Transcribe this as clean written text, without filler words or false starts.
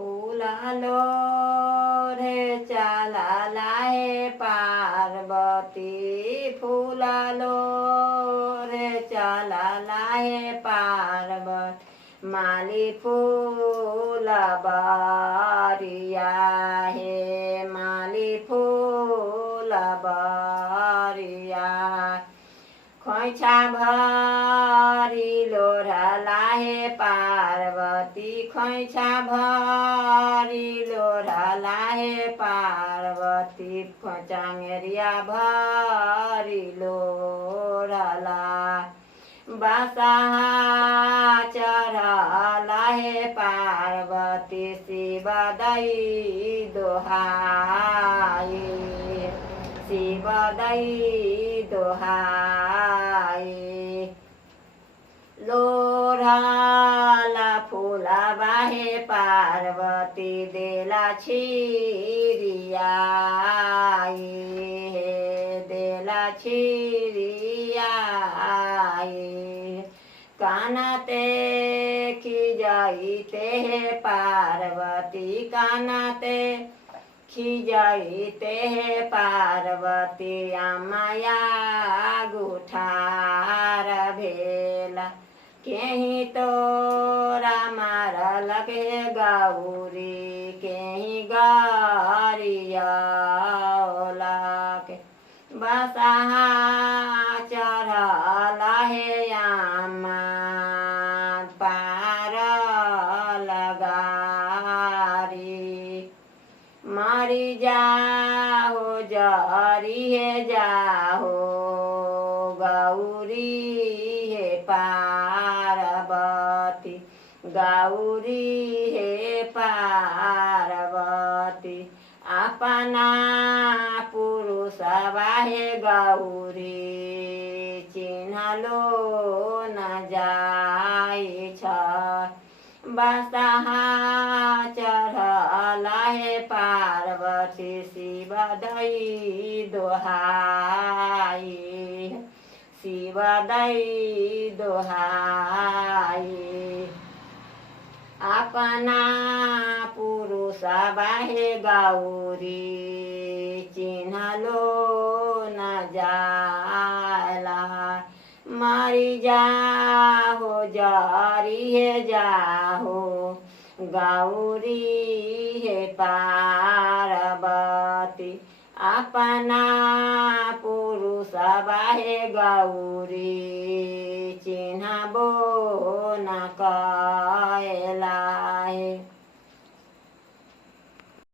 फूलालो रे चालाला हे पार्वती फूलालो रे चालाला हे पार्वती माली फूल बारिया हे माली फूल बारिया खोइछा भरी लोढ़ला हे पार्वती खोइछा भरी लोढ़ला हे पार्वती चांगरिया भरी लोढ़ला बसहा चढ़ला हे पार्वती शिव दई दोहाई शिव दई दोहाई लोढ़ला फूलबा हे पार्वती देला छिरियाई हे देला छिरियाई कानते खिजैते हे पार्वती कानते खिजैते हे पार्वती माया गुठार भेला केही तोरा मारलक हे गौरी केही गरियौलक बसहा चढ़ला हे आमा पार लगारी मरी जाहो जरी हे जाहो गौरी हे पार्वती गौरी हे पार्वती अपना पुरुषबा हे गौरी चिन्हलो न जाइ छ बसहा चढ़ला हे पार्वती शिव दई दोहाई शिव दई दोहाई अपना पुरुषबा हे गौरी चिन्हलो न जाला मरी जाहो जरी हे जाहो गौरी हे पार्वती अपना पुरुषबा हे गौरी चिन्हबो न कैला हे।